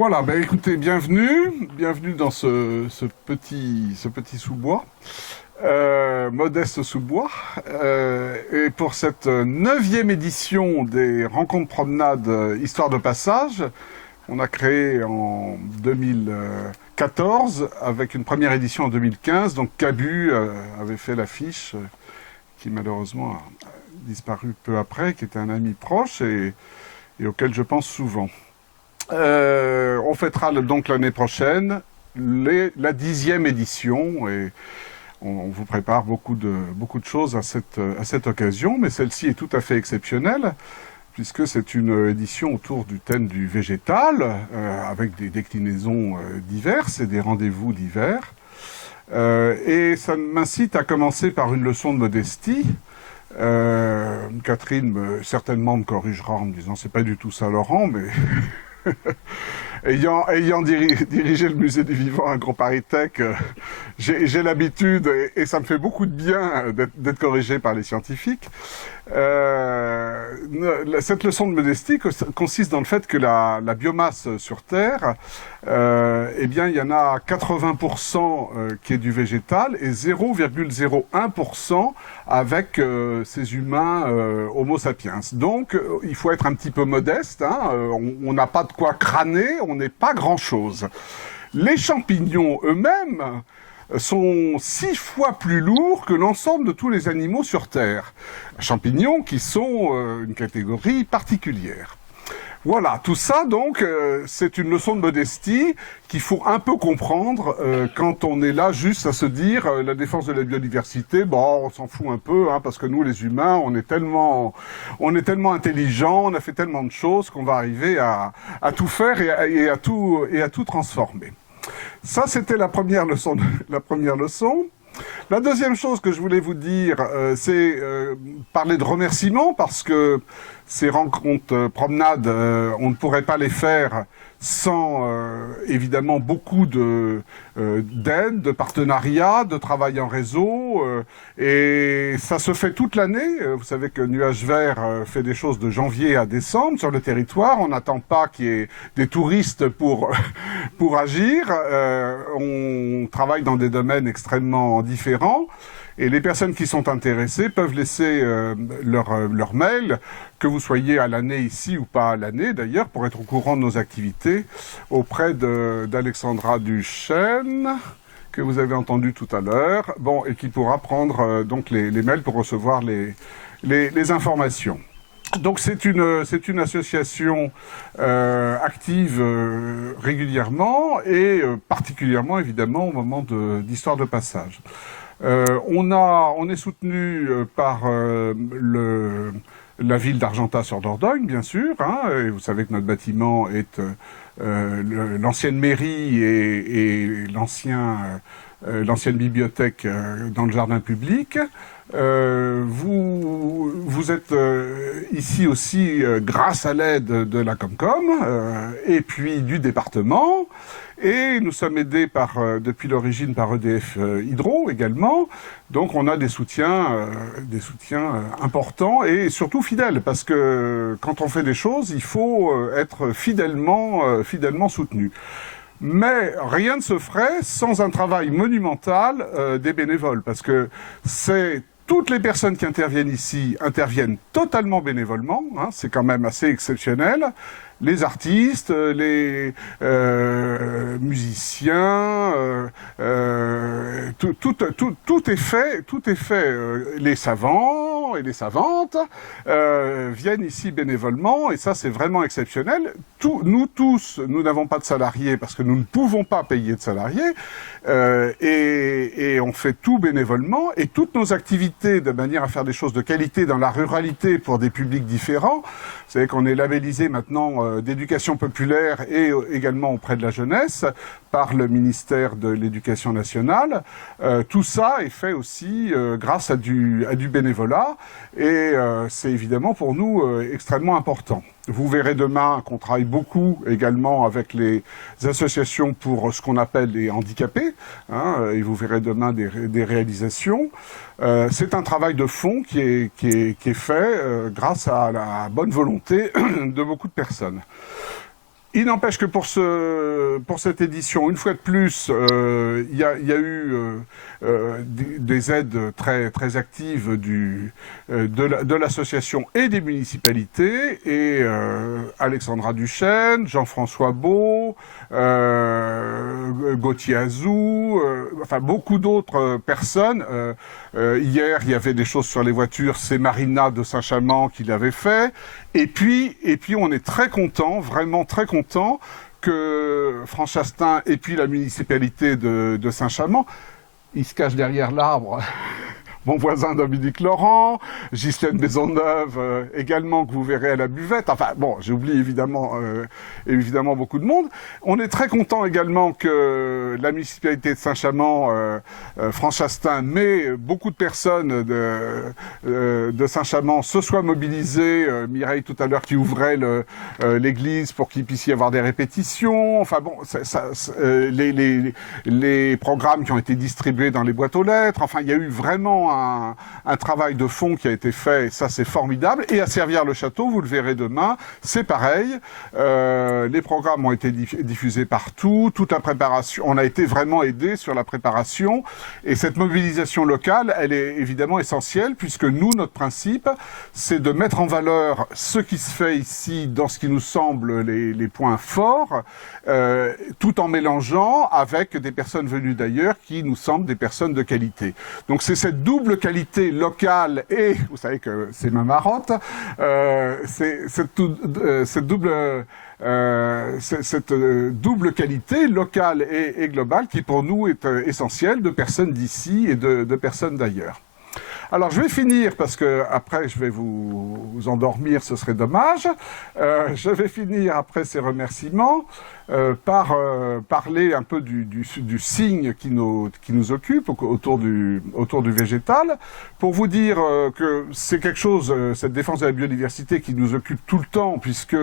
Voilà, ben écoutez, bienvenue dans ce petit sous-bois, modeste sous-bois. Et pour cette 9e édition des Rencontres Promenades Histoire de Passage, on a créé en 2014 avec une première édition en 2015. Donc Cabu avait fait l'affiche qui malheureusement a disparu peu après, qui était un ami proche et auquel je pense souvent. On fêtera donc l'année prochaine la 10e édition et on vous prépare beaucoup de choses à cette occasion, mais celle-ci est tout à fait exceptionnelle puisque c'est une édition autour du thème du végétal avec des déclinaisons diverses et des rendez-vous divers. Et ça m'incite à commencer par une leçon de modestie. Catherine certainement me corrigera en me disant c'est pas du tout ça Laurent, mais ayant dirigé le musée du vivant à Gros Paris Tech, j'ai l'habitude et ça me fait beaucoup de bien d'être corrigé par les scientifiques. Cette leçon de modestie consiste dans le fait que la biomasse sur Terre, eh bien, il y en a 80% qui est du végétal et 0,01% avec ces humains Homo sapiens. Donc, il faut être un petit peu modeste. Hein, on n'a pas de quoi crâner, on n'est pas grand-chose. Les champignons eux-mêmes sont 6 fois plus lourds que l'ensemble de tous les animaux sur Terre. Champignons qui sont une catégorie particulière. Voilà, tout ça donc, c'est une leçon de modestie qu'il faut un peu comprendre quand on est là juste à se dire la défense de la biodiversité, bon, on s'en fout un peu, hein, parce que nous les humains, on est tellement intelligents, on a fait tellement de choses qu'on va arriver à tout faire et à tout transformer. Ça, c'était la première leçon. La deuxième chose que je voulais vous dire, c'est parler de remerciements, parce que ces rencontres promenades, on ne pourrait pas les faire sans évidemment beaucoup d'aide, de partenariats, de travail en réseau, et ça se fait toute l'année. Vous savez que Nuages Verts fait des choses de janvier à décembre sur le territoire. On n'attend pas qu'il y ait des touristes pour agir. On travaille dans des domaines extrêmement différents. Et les personnes qui sont intéressées peuvent laisser leur mail, que vous soyez à l'année ici ou pas à l'année d'ailleurs, pour être au courant de nos activités, auprès d'Alexandra Duchesne, que vous avez entendu tout à l'heure, bon, et qui pourra prendre donc les mails pour recevoir les informations. Donc c'est une association active régulièrement et particulièrement évidemment au moment d'Histoire de Passage. On est soutenu par la ville d'Argentat sur Dordogne, bien sûr, hein, et vous savez que notre bâtiment est l'ancienne mairie et l'ancienne bibliothèque dans le jardin public. Vous êtes ici aussi grâce à l'aide de la Comcom et puis du département. Et nous sommes aidés depuis l'origine par EDF Hydro également. Donc on a des soutiens importants et surtout fidèles, parce que quand on fait des choses, il faut être fidèlement soutenu. Mais rien ne se ferait sans un travail monumental des bénévoles, parce que toutes les personnes qui interviennent ici interviennent totalement bénévolement, hein, c'est quand même assez exceptionnel. Les artistes, les musiciens, tout est fait. Les savants et les savantes viennent ici bénévolement, et ça c'est vraiment exceptionnel. Nous tous, nous n'avons pas de salariés parce que nous ne pouvons pas payer de salariés, et on fait tout bénévolement, et toutes nos activités de manière à faire des choses de qualité dans la ruralité pour des publics différents. Vous savez qu'on est labellisé maintenant d'éducation populaire et également auprès de la jeunesse par le ministère de l'Éducation nationale. Tout ça est fait aussi grâce à du bénévolat, et c'est évidemment pour nous extrêmement important. Vous verrez demain qu'on travaille beaucoup également avec les associations pour ce qu'on appelle les handicapés, hein, et vous verrez demain des réalisations. C'est un travail de fond qui est fait grâce à la bonne volonté de beaucoup de personnes. Il n'empêche que pour cette édition, une fois de plus, il y a eu des aides très, très actives de l'association et des municipalités, et Alexandra Duchesne, Jean-François Beau, Gauthier Azou, enfin beaucoup d'autres personnes. Hier, il y avait des choses sur les voitures, c'est Marina de Saint-Chamand qui l'avait fait. Et puis, on est très content, vraiment très content, que France Chastain et puis la municipalité de Saint-Chamand, ils se cachent derrière l'arbre. Mon voisin Dominique Laurent, Ghislaine Maisonneuve également, que vous verrez à la buvette. Enfin bon, j'oublie évidemment beaucoup de monde. On est très content également que la municipalité de Saint-Chamand, France Chastain, mais beaucoup de personnes de Saint-Chamand se soient mobilisées. Mireille tout à l'heure qui ouvrait l'église pour qu'il puisse y avoir des répétitions. Enfin bon, les programmes qui ont été distribués dans les boîtes aux lettres. Enfin, il y a eu vraiment un travail de fond qui a été fait, et ça c'est formidable. Et à Servières-le-Château, vous le verrez demain, c'est pareil. Les programmes ont été diffusés partout, toute la préparation, on a été vraiment aidé sur la préparation. Et cette mobilisation locale, elle est évidemment essentielle, puisque nous, notre principe, c'est de mettre en valeur ce qui se fait ici dans ce qui nous semble les points forts, tout en mélangeant avec des personnes venues d'ailleurs qui nous semblent des personnes de qualité. Donc c'est cette double qualité locale et, vous savez que c'est ma marotte, c'est cette double qualité locale et globale qui pour nous est essentielle, de personnes d'ici et de personnes d'ailleurs. Alors je vais finir, parce que après je vais vous endormir, ce serait dommage. Je vais finir après ces remerciements par parler un peu du signe qui nous occupe autour du végétal, pour vous dire que c'est quelque chose, cette défense de la biodiversité, qui nous occupe tout le temps, puisque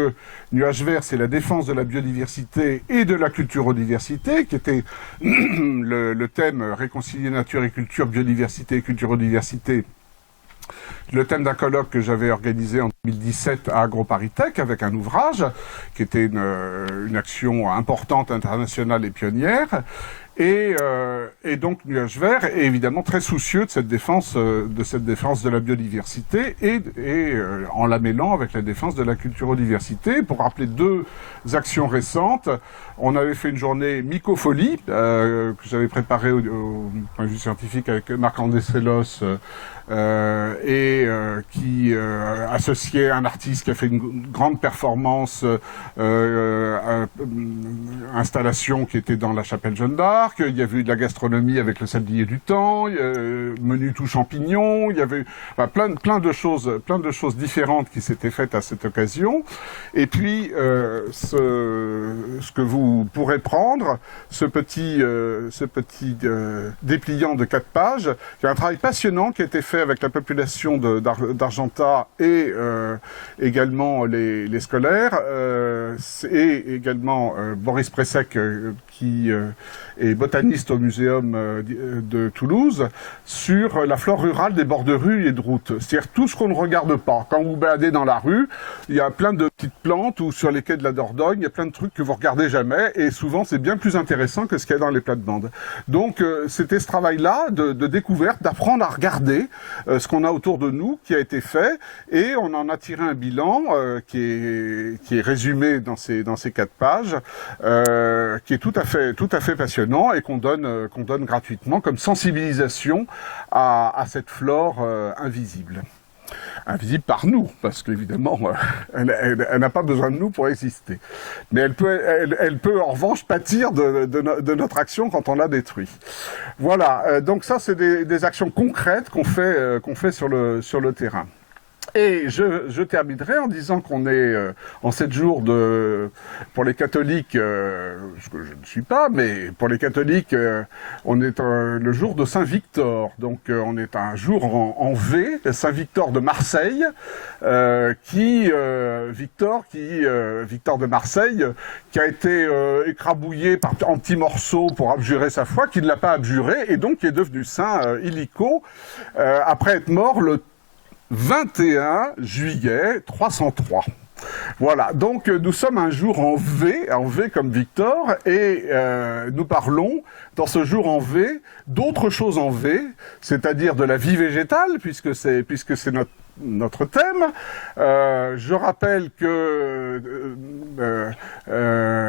Nuage Vert, c'est la défense de la biodiversité et de la culturodiversité, qui était le thème réconcilier nature et culture, biodiversité et culturodiversité, le thème d'un colloque que j'avais organisé en 2017 à AgroParisTech avec un ouvrage qui était une action importante, internationale et pionnière. Et donc Nuage Vert est évidemment très soucieux de cette défense de la biodiversité et en la mêlant avec la défense de la culturodiversité. Pour rappeler deux actions récentes, on avait fait une journée mycofolie que j'avais préparée au point de vue scientifique avec Marc-André Sellos, qui associait un artiste qui a fait une grande performance, installation qui était dans la chapelle Jeanne d'Arc. Il y avait eu de la gastronomie avec le sablier du temps, menu tout champignon. Il y avait plein de choses différentes qui s'étaient faites à cette occasion. Et puis ce que vous pourrez prendre, ce petit dépliant de 4 pages, qui est un travail passionnant qui a été fait avec la population d'Argentat et également les scolaires, et également Boris Pressec, qui est botaniste au muséum de Toulouse, sur la flore rurale des bords de rue et de route. C'est-à-dire tout ce qu'on ne regarde pas. Quand vous baladez dans la rue, il y a plein de petites plantes, ou sur les quais de la Dordogne, il y a plein de trucs que vous regardez jamais, et souvent c'est bien plus intéressant que ce qu'il y a dans les plates-bandes. Donc c'était ce travail-là de découverte, d'apprendre à regarder ce qu'on a autour de nous, qui a été fait, et on en a tiré un bilan qui est résumé dans ces 4 pages, qui est tout à fait passionnant, et qu'on donne gratuitement comme sensibilisation à cette flore invisible. Invisible par nous, parce qu'évidemment, elle n'a pas besoin de nous pour exister. Mais elle peut en revanche pâtir de notre action quand on la détruit. Voilà, donc ça c'est des actions concrètes qu'on fait sur le terrain. Et je terminerai en disant qu'on est en 7 jours pour les catholiques, ce que je ne suis pas, mais pour les catholiques, on est le jour de Saint-Victor. Donc on est un jour en V, Saint-Victor de Marseille, Victor de Marseille, qui a été écrabouillé en petits morceaux pour abjurer sa foi, qui ne l'a pas abjuré, et donc qui est devenu saint illico, après être mort le 21 juillet 303. Voilà, donc nous sommes un jour en V comme Victor, et nous parlons dans ce jour en V d'autres choses en V, c'est-à-dire de la vie végétale, puisque c'est notre thème. Je rappelle que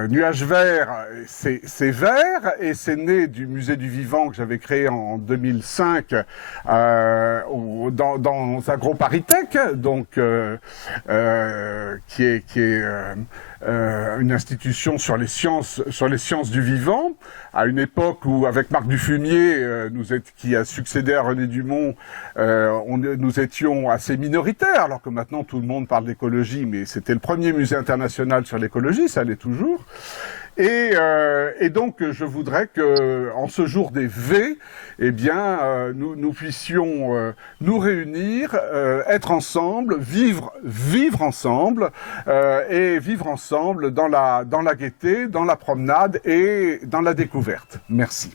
Nuages Verts, c'est vert, et c'est né du musée du vivant que j'avais créé en 2005 dans AgroParisTech, donc qui est une institution sur les sciences du vivant, à une époque où, avec Marc Dufumier, qui a succédé à René Dumont, nous étions assez minoritaires, alors que maintenant tout le monde parle d'écologie, mais c'était le premier musée international sur l'écologie, ça l'est toujours. Et donc, je voudrais que, en ce jour des V, eh bien, nous puissions nous réunir, être ensemble, vivre ensemble, et vivre ensemble dans la gaieté, dans la promenade et dans la découverte. Merci.